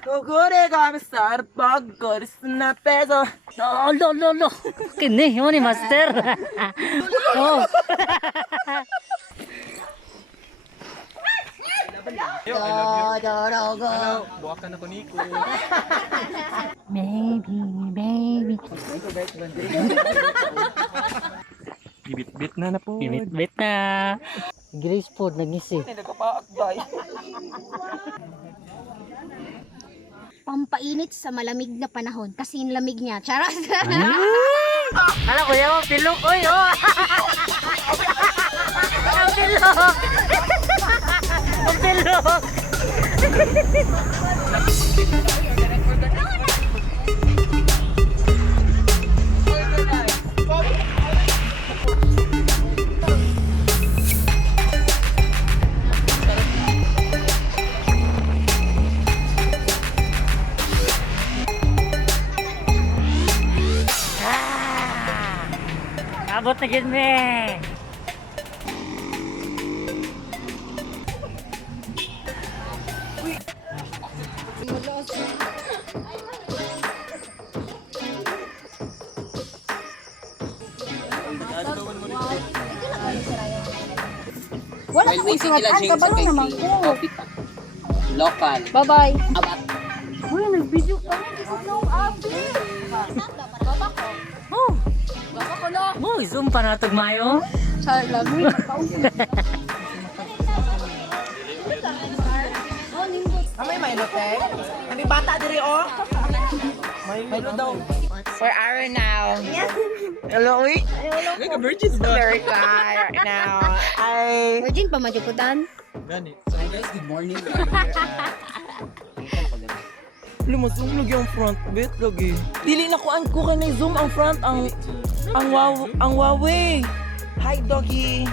고구려가 쌀 먹고 있으나 빼서 Lo. Kini, mo ni master. Oh. buwakan ako Nico. Baby. Bibit-bit na po. Bit na. Grace food nagisi. Hindi ko pa agday. Pampainit sa malamig na panahon kasi yung lamig niya. Charot! Hala ko yaw pilok oy oh. Ang pilok. Ang pilok. Abot na gid me. Wala ko isingatan, kabalo naman ko. Local. Bye-bye. Uy, nag-video ka. Oh. Oh, zoom pa na ito, Mayo. Char lamig. May Milo te. May bata diri oh. Milo daw. Where are we now? Hello, uy. Like a virgin very fly right now. Hi. Virgin pa majukutan. Gani. So guys, good morning. Zoom lagi ang front bit lagi. Dili na ko kay na zoom ang front ang Huawei. Hi doggy.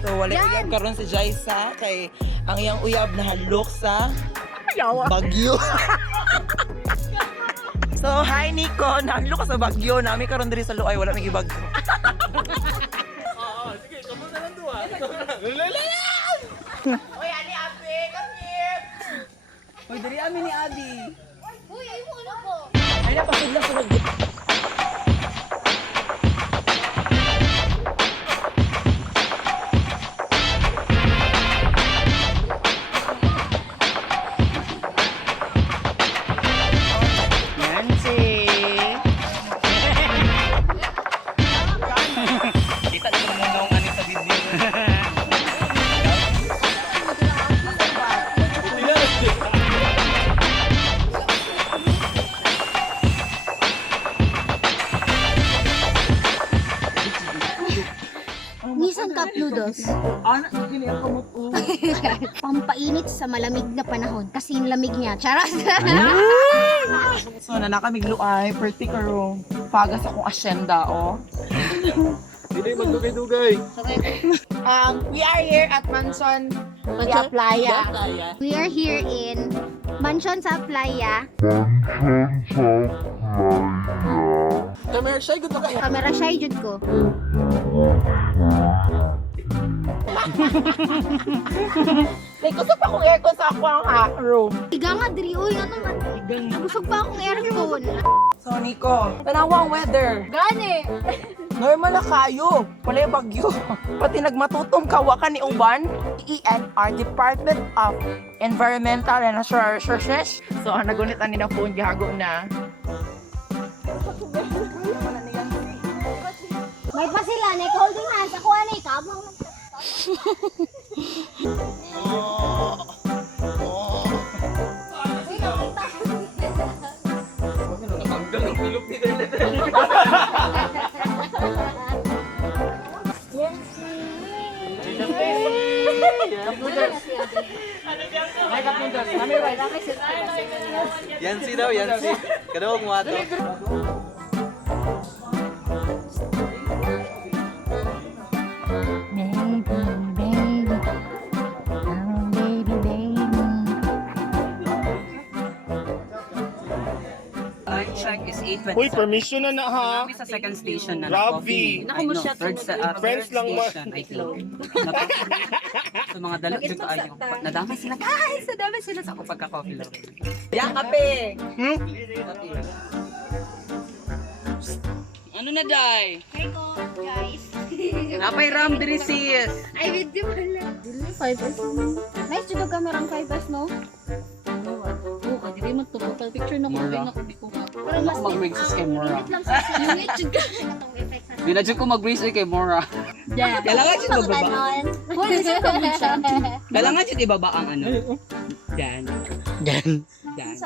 So wala uyab karon si Jaisa kay ang iyang uyab na halok sa bagyo. So hi Nico, nahalok ka sa bagyo nami karon diri sa Loay wala may bagyo. Oo, sige, kamo na lang duha. Oy, ani Abi, come here. Oy, diri ami ni Abi. Uy, ay mo na po. Ay napasig lang sa bagyo. Nissan Cup Noodles. Anak, gini ang kamot ko. Pampainit sa malamig na panahon kasi yung lamig niya. Charot! So, nanakamig Loay, perti karo. Pagas akong asyenda, oh. Hindi magdugay-dugay. We are here at Mansion sa Playa. We are here in Mansion sa Playa. Camera shy, good na kayo. Camera shy jud ko. Like, kusap akong aircon sa akong room. Iga nga diri oy nga naman. Busog pa akong aircon. So, Nico, tanawa ang weather. Gani. Normal na kayo. Wala yung bagyo. Pati nagmatutong kawakan ni Uban, ENR, Department of Environmental and Natural Resources. So, nagunit ani na phone gihago na. May pa sila nek holding hands ako ani kabang. Yancy daw, Yancy. Kadawag mo ato. Check is 8:27. Uy, permission na ha. Kami sa second station na Ravi. Coffee. I know, third Friends lang station, I think. Sa mga dalo dito ayo. Nadamay sila. Guys, nadamay sila sa ako pagka-coffee lang. Yan, kape. Ano na, Day? Hi ko, guys. Napay ram diri sis. Ay, video pala. 5S. Nice juga kamerang 5S, no? Oo, hindi mo to. Total picture na ko. Hindi ko nga. Pero mas mag-raise kay Mora. lang sa unit juga. Di na dyan ko mag-raise kay Mora. Yeah. Kailangan dyan ibaba. Hoy, isa ka mo siya. Kailangan dyan ibaba ang ano. Yan. Yan. Yan.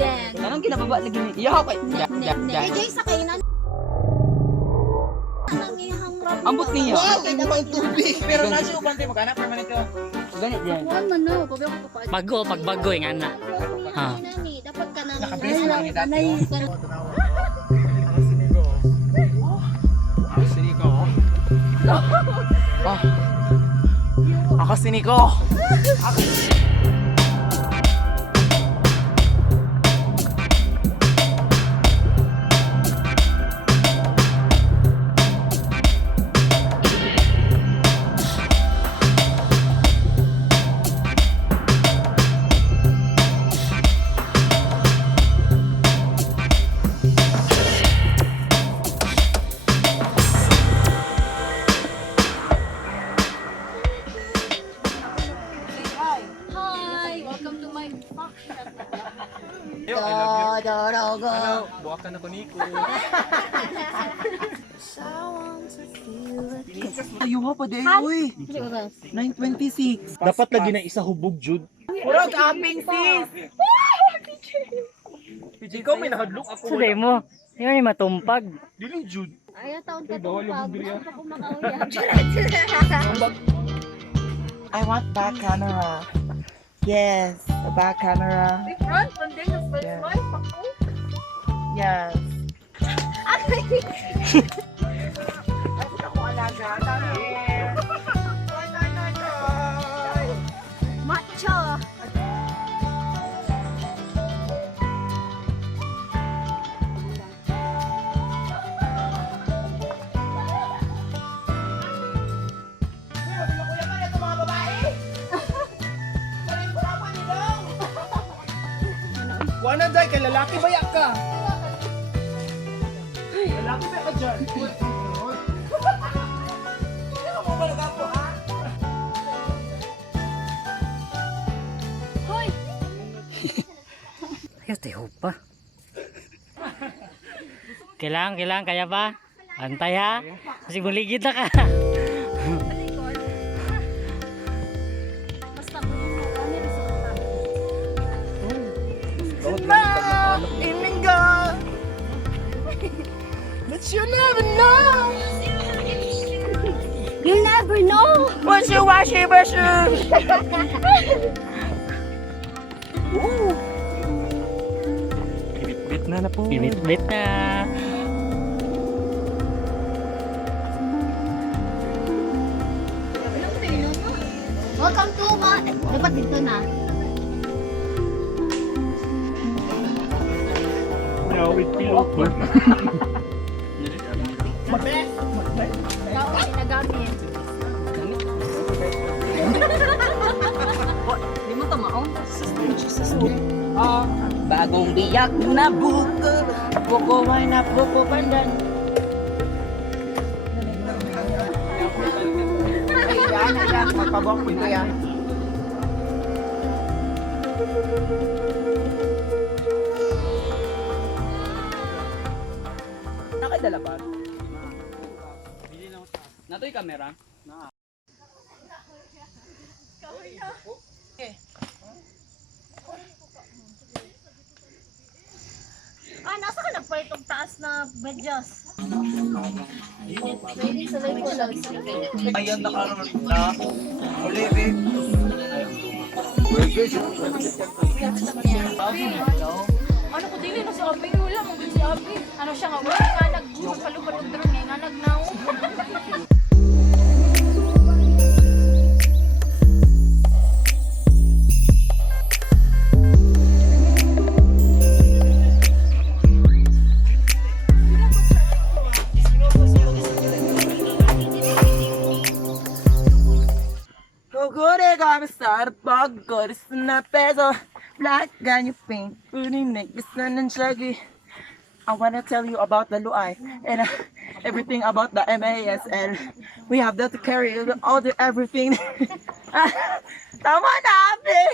Then, Anong kinababa lagi ni? Iya ko. Yan. Jay sa kainan. Nangihang ram. Ambot niya. Wow, ito bang tubig. Pero nasa uban tayo magkana, permanent ka. Ganit yan. Kuan man no, pabi ako pa. Bago, pagbago yung ana. Ah. Dapat ka nang Naka-brace ka ni dati. Siniko. Ako siniko. Hi, welcome to my fuck shop. Buwak ka na ko Nico. Ayuha pa din, uy. 9:26. Dapat lagi na isa hubog, Jude. Puro camping, sis. Ikaw may nahadlok ako. Suday mo. Yan yung matumpag. Dili, Jude. Ayaw taon ka bawal yung pag bumili, gusto ko makauya. I want back camera. Yes, the back camera. Front, panding na first Yeah. life ako. Yes. Ako alaga. Macho. Wala day, kay lalaki bayak ka. Lalaki bayak ka dyan. Ayaw, tayo pa. Kailangan, kaya ba? Antay ha? Kasi buligid na ka. Ininga. But you never know. You never know. Once you wash your machine. Bit na po. Bit na. Welcome to dapat dito na. Now with pillow. Ikaw ang ginagamit. Hindi mo tamaon. Bagong biyak na buko. Buko ay na buko pandan. Ayan. Magpabok ko yan. Nakadala ba? Natoy kamera? Nasa ka nagpaitong taas na medyas? Pwede sa live ko lang. Ayan nakaroon na. Olive. Ano ko dili na si Abi, wala mo si Abi. Ano siya nga, wala nga nagpalupad og drone nga nagnaw. Agad na peso. Black guy, you paint. Putting niggas and shaggy. I wanna tell you about the Loay and everything about the MAS, and we have that to carry all the everything. Tama na, Abi!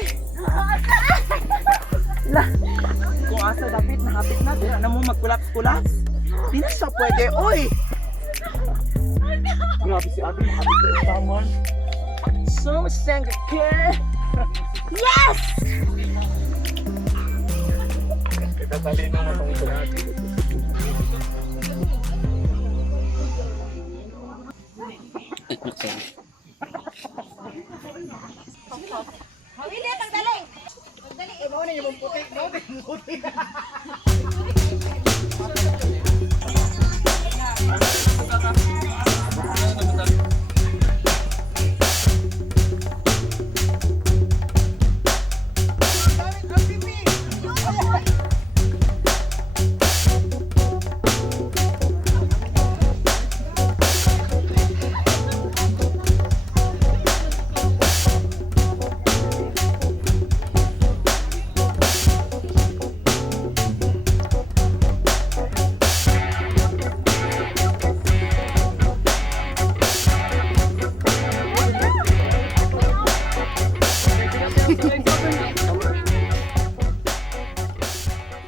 Kung asa dapit na hapit na, di na mo magkulaps-kulaps. Di na siya pwede, oy! Grabe si Abi, hapit na tamon. So much thank you. Yes! Tatali na mo itong Abi.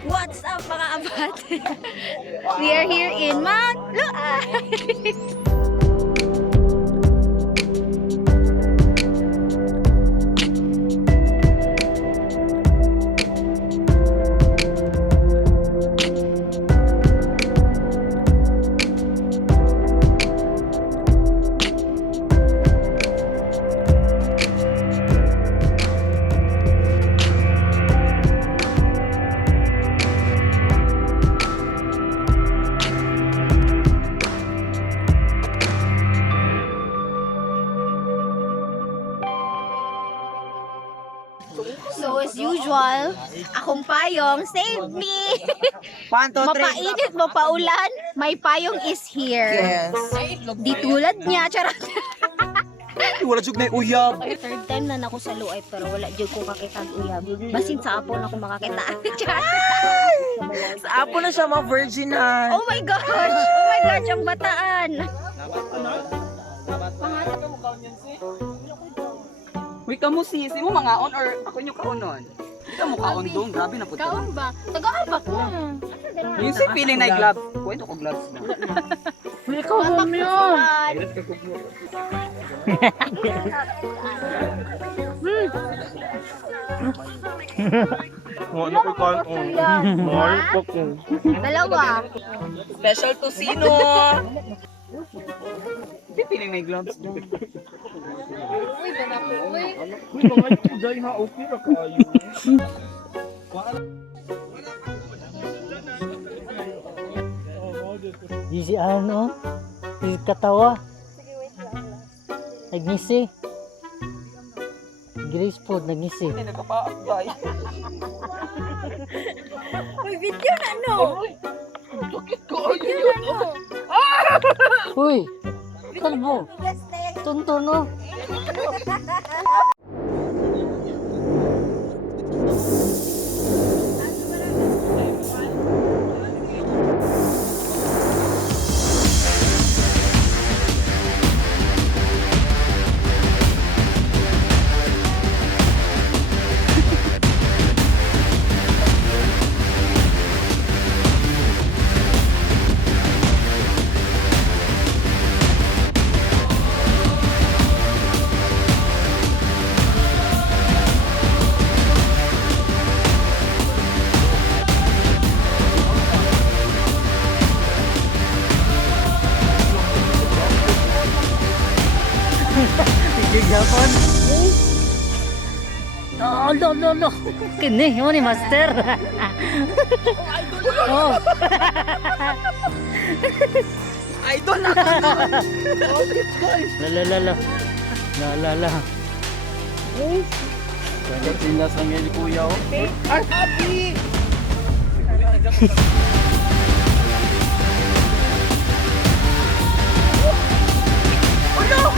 What's up mga abate? We are here in Mt Loay. So as usual, akong payong, save me! 1, 2, 3. Mapainit, mapaulan, may payong is here. Yes. Di tulad niya, charot. Wala jug na uyab. Third time na nako sa Loay pero wala jud ko kakita ang uyab. Basin sa apon ako makakita. Sa apo na siya ma-virgin na. Oh my gosh! Oh my gosh, ang bataan! Uy, kamu si mo mga on or ako nyo kaunon? Hindi ka mo kaon doon, grabe na po. Kaon ba? Tagaan ba ko? Yung si feeling na gloves. Kwento ko gloves na. Ikaw mo yun. Ano ko kan on? Mahal pa ko. Dalawa. Special to sino? Si feeling na gloves. Uy, ganap ko. Uy. Uy, mga tuday na okay ra kayo. Di si ano? Si katawa. Nagngisi. Grace po, nagngisi. Nagkapaak guys. Uy, video na no! Uy! Kalbo! Tunto no? Japon. Oh, no. Kini, mo ni master. Oh. Idol na ka. La. Kaya tinas lang yan ni Kuya. Ay, happy! Oh no!